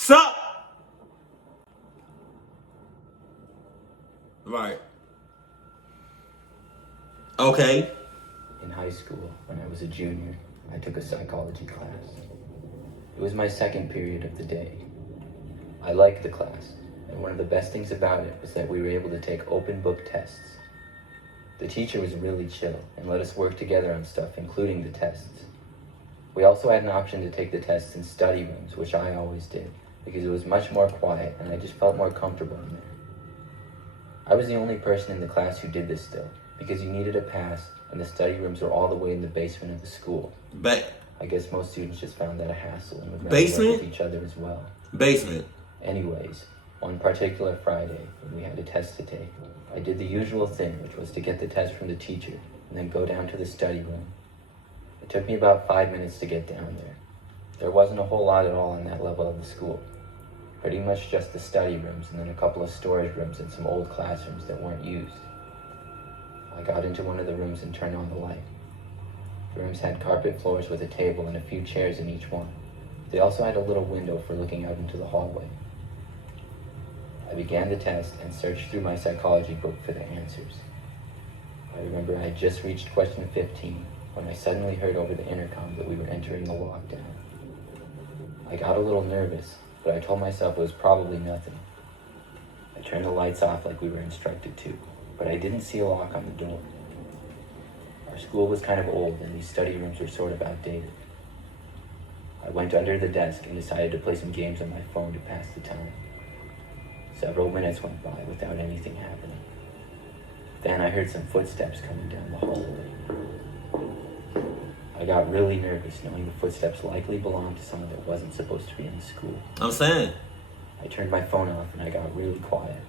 Sup? Right. Okay. In high school, when I was a junior, I took a psychology class. It was my second period of the day. I liked the class, and one of the best things about it was that we were able to take open book tests. The teacher was really chill and let us work together on stuff, including the tests. We also had an option to take the tests in study rooms, which I always did, because it was much more quiet and I just felt more comfortable in there. I was the only person in the class who did this still, because you needed a pass and the study rooms were all the way in the basement of the school. I guess most students just found that a hassle and would rather work with each other as well. Basement. Anyways, one particular Friday, when we had a test to take, I did the usual thing, which was to get the test from the teacher and then go down to the study room. It took me about 5 minutes to get down there. There wasn't a whole lot at all on that level of the school. Pretty much just the study rooms and then a couple of storage rooms and some old classrooms that weren't used. I got into one of the rooms and turned on the light. The rooms had carpet floors with a table and a few chairs in each one. They also had a little window for looking out into the hallway. I began the test and searched through my psychology book for the answers. I remember I had just reached question 15 when I suddenly heard over the intercom that we were entering the lockdown. I got a little nervous, but I told myself it was probably nothing. I turned the lights off like we were instructed to, but I didn't see a lock on the door. Our school was kind of old and these study rooms were sort of outdated. I went under the desk and decided to play some games on my phone to pass the time. Several minutes went by without anything happening. Then I heard some footsteps coming down the hallway. I got really nervous knowing the footsteps likely belonged to someone that wasn't supposed to be in the school. I'm saying. I turned my phone off and I got really quiet.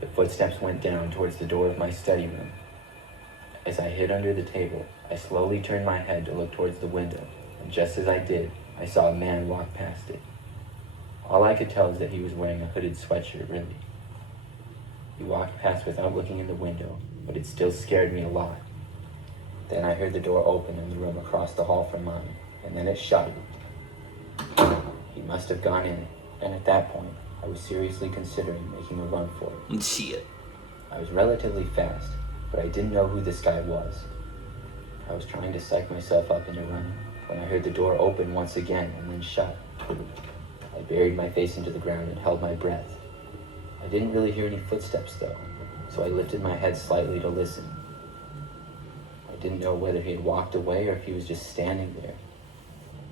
The footsteps went down towards the door of my study room. As I hid under the table, I slowly turned my head to look towards the window, and just as I did, I saw a man walk past it. All I could tell is that he was wearing a hooded sweatshirt, really. He walked past without looking in the window, but it still scared me a lot. Then I heard the door open in the room across the hall from mine, and then it shut. He must have gone in, and at that point, I was seriously considering making a run for it. Shit. I was relatively fast, but I didn't know who this guy was. I was trying to psych myself up into running when I heard the door open once again and then shut. I buried my face into the ground and held my breath. I didn't really hear any footsteps though, so I lifted my head slightly to listen. I didn't know whether he had walked away or if he was just standing there.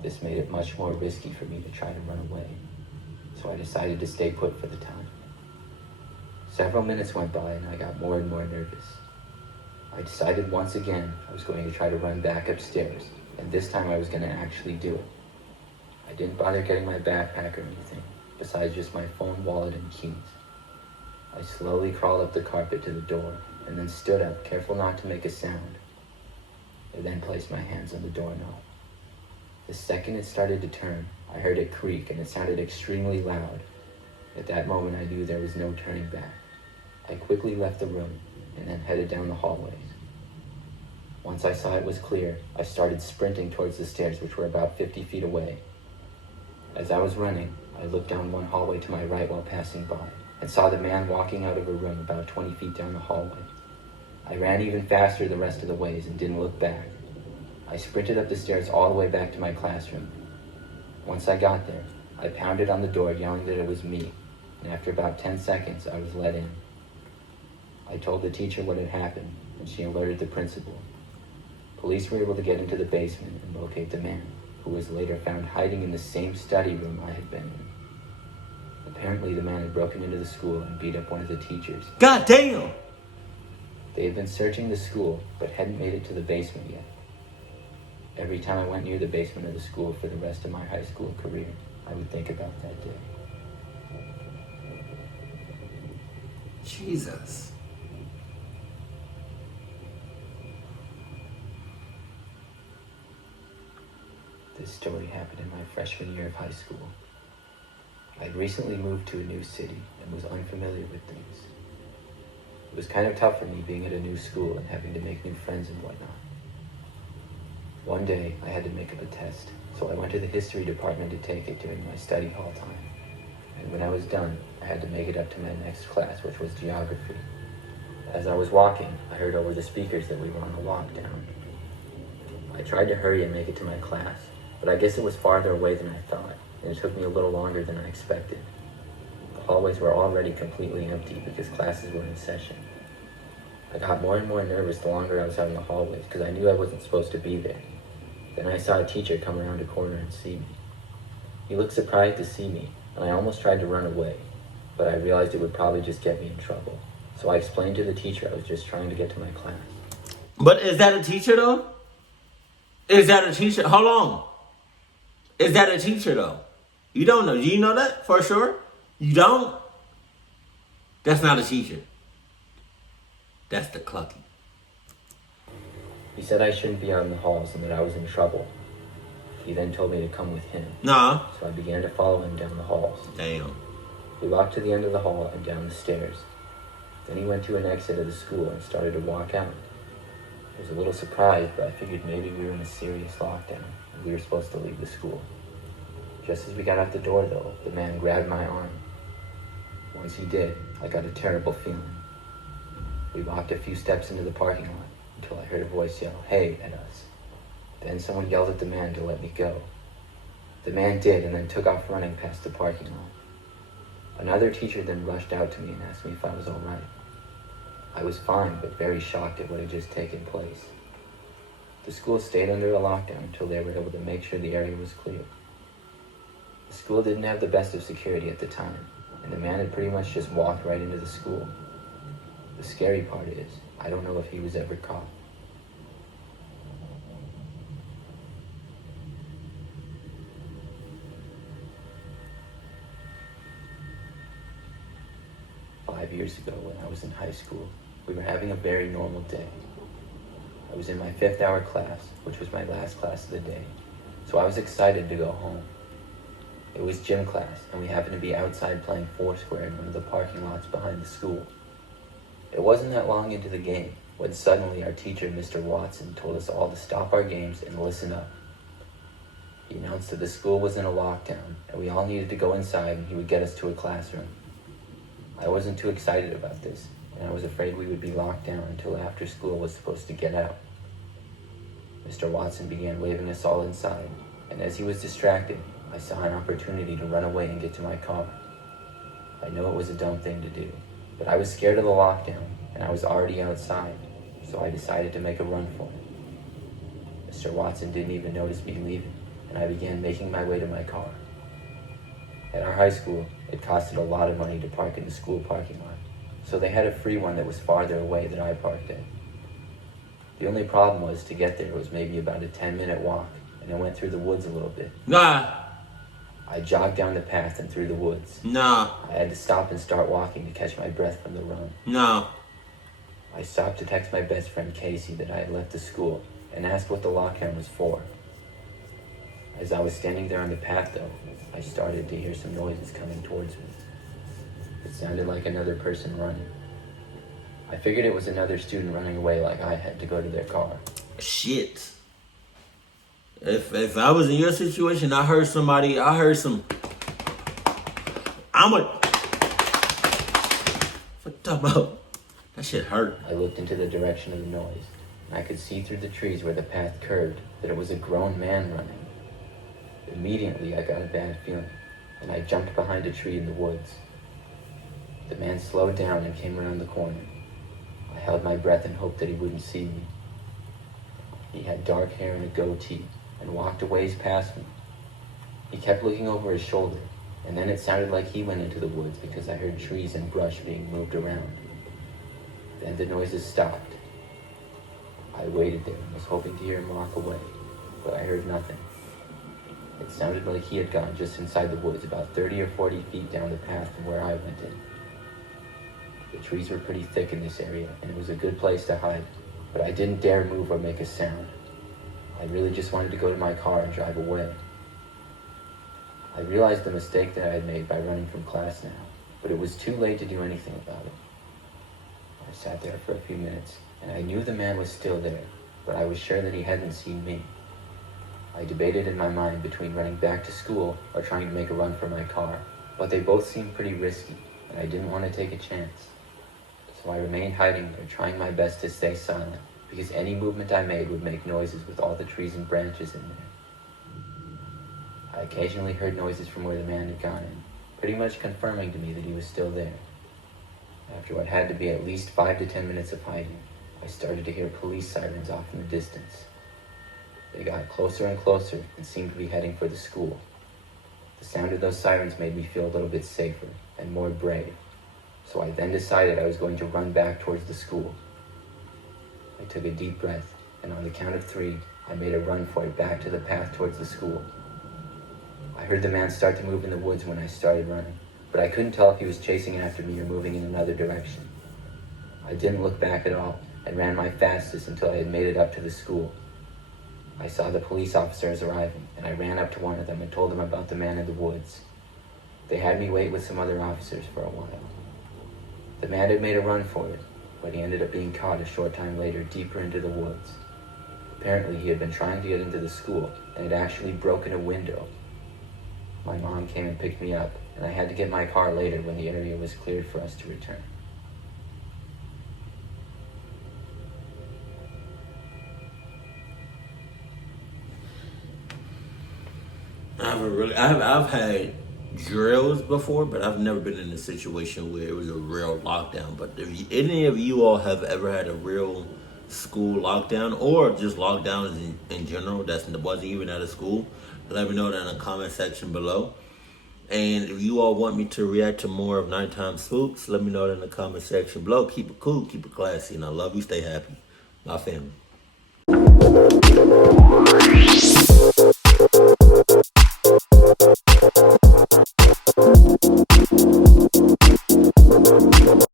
This made it much more risky for me to try to run away, so I decided to stay put for the time. Several minutes went by and I got more and more nervous. I decided once again I was going to try to run back upstairs, and this time I was going to actually do it. I didn't bother getting my backpack or anything, besides just my phone, wallet, and keys. I slowly crawled up the carpet to the door, and then stood up, careful not to make a sound. I then placed my hands on the doorknob. The second it started to turn, I heard it creak, and it sounded extremely loud. At that moment, I knew there was no turning back. I quickly left the room, and then headed down the hallways. Once I saw it was clear, I started sprinting towards the stairs, which were about 50 feet away. As I was running, I looked down one hallway to my right while passing by, and saw the man walking out of a room about 20 feet down the hallway. I ran even faster the rest of the ways and didn't look back. I sprinted up the stairs all the way back to my classroom. Once I got there, I pounded on the door yelling that it was me, and after about 10 seconds, I was let in. I told the teacher what had happened, and she alerted the principal. Police were able to get into the basement and locate the man, who was later found hiding in the same study room I had been in. Apparently, the man had broken into the school and beat up one of the teachers. God damn! They had been searching the school, but hadn't made it to the basement yet. Every time I went near the basement of the school for the rest of my high school career, I would think about that day. Jesus. This story happened in my freshman year of high school. I had recently moved to a new city and was unfamiliar with things. It was kind of tough for me being at a new school and having to make new friends and whatnot. One day, I had to make up a test, so I went to the history department to take it during my study hall time. And when I was done, I had to make it up to my next class, which was geography. As I was walking, I heard over the speakers that we were on a lockdown. I tried to hurry and make it to my class, but I guess it was farther away than I thought, and it took me a little longer than I expected. The hallways were already completely empty because classes were in session. I got more and more nervous the longer I was out in the hallways because I knew I wasn't supposed to be there. Then I saw a teacher come around a corner and see me. He looked surprised to see me, and I almost tried to run away, but I realized it would probably just get me in trouble. So I explained to the teacher I was just trying to get to my class. But is that a teacher, though? Is that a teacher? Hold on. Is that a teacher, though? You don't know. Do you know that for sure? You don't? That's not a teacher. That's the clucky. He said I shouldn't be out in the halls and that I was in trouble. He then told me to come with him. Nah. So I began to follow him down the halls. Damn. We walked to the end of the hall and down the stairs. Then he went to an exit of the school and started to walk out. I was a little surprised, but I figured maybe we were in a serious lockdown and we were supposed to leave the school. Just as we got out the door, though, the man grabbed my arm. Once he did, I got a terrible feeling. We walked a few steps into the parking lot until I heard a voice yell, "Hey," at us. Then someone yelled at the man to let me go. The man did and then took off running past the parking lot. Another teacher then rushed out to me and asked me if I was all right. I was fine, but very shocked at what had just taken place. The school stayed under a lockdown until they were able to make sure the area was clear. The school didn't have the best of security at the time, and the man had pretty much just walked right into the school. The scary part is, I don't know if he was ever caught. Years ago when I was in high school, we were having a very normal day. I was in my 5th hour class, which was my last class of the day, so I was excited to go home. It was gym class, and we happened to be outside playing Foursquare in one of the parking lots behind the school. It wasn't that long into the game when suddenly our teacher, Mr. Watson, told us all to stop our games and listen up. He announced that the school was in a lockdown, and we all needed to go inside and he would get us to a classroom. I wasn't too excited about this, and I was afraid we would be locked down until after school was supposed to get out. Mr. Watson began waving us all inside, and as he was distracted, I saw an opportunity to run away and get to my car. I know it was a dumb thing to do, but I was scared of the lockdown, and I was already outside, so I decided to make a run for it. Mr. Watson didn't even notice me leaving, and I began making my way to my car. At our high school, it costed a lot of money to park in the school parking lot, so they had a free one that was farther away that I parked at. The only problem was to get there was maybe about a 10-minute walk, and I went through the woods a little bit. Nah. I jogged down the path and through the woods. Nah. I had to stop and start walking to catch my breath from the run. No. I stopped to text my best friend Casey that I had left the school and asked what the lockdown was for. As I was standing there on the path, though, I started to hear some noises coming towards me. It sounded like another person running. I figured it was another student running away like I had to go to their car. Shit. If I was in your situation, I'm what the about? That shit hurt. I looked into the direction of the noise, and I could see through the trees where the path curved that it was a grown man running. Immediately, I got a bad feeling, and I jumped behind a tree in the woods. The man slowed down and came around the corner. I held my breath and hoped that he wouldn't see me. He had dark hair and a goatee, and walked a ways past me. He kept looking over his shoulder, and then it sounded like he went into the woods because I heard trees and brush being moved around. Then the noises stopped. I waited there and was hoping to hear him walk away, but I heard nothing. It sounded like he had gone just inside the woods, about 30 or 40 feet down the path from where I went in. The trees were pretty thick in this area, and it was a good place to hide, but I didn't dare move or make a sound. I really just wanted to go to my car and drive away. I realized the mistake that I had made by running from class now, but it was too late to do anything about it. I sat there for a few minutes, and I knew the man was still there, but I was sure that he hadn't seen me. I debated in my mind between running back to school or trying to make a run for my car, but they both seemed pretty risky, and I didn't want to take a chance. So I remained hiding there, trying my best to stay silent, because any movement I made would make noises with all the trees and branches in there. I occasionally heard noises from where the man had gone in, pretty much confirming to me that he was still there. After what had to be at least 5 to 10 minutes of hiding, I started to hear police sirens off in the distance. They got closer and closer and seemed to be heading for the school. The sound of those sirens made me feel a little bit safer and more brave, so I then decided I was going to run back towards the school. I took a deep breath, and on the count of 3, I made a run for it back to the path towards the school. I heard the man start to move in the woods when I started running, but I couldn't tell if he was chasing after me or moving in another direction. I didn't look back at all and ran my fastest until I had made it up to the school. I saw the police officers arriving, and I ran up to one of them and told them about the man in the woods. They had me wait with some other officers for a while. The man had made a run for it, but he ended up being caught a short time later deeper into the woods. Apparently he had been trying to get into the school and had actually broken a window. My mom came and picked me up, and I had to get my car later when the area was cleared for us to return. I've had drills before, but I've never been in a situation where it was a real lockdown. But if any of you all have ever had a real school lockdown, or just lockdowns in general that wasn't even at a school, let me know that in the comment section below. And if you all want me to react to more of Nighttime Spooks, let me know that in the comment section below. Keep it cool, keep it classy, and I love you. Stay happy. My family.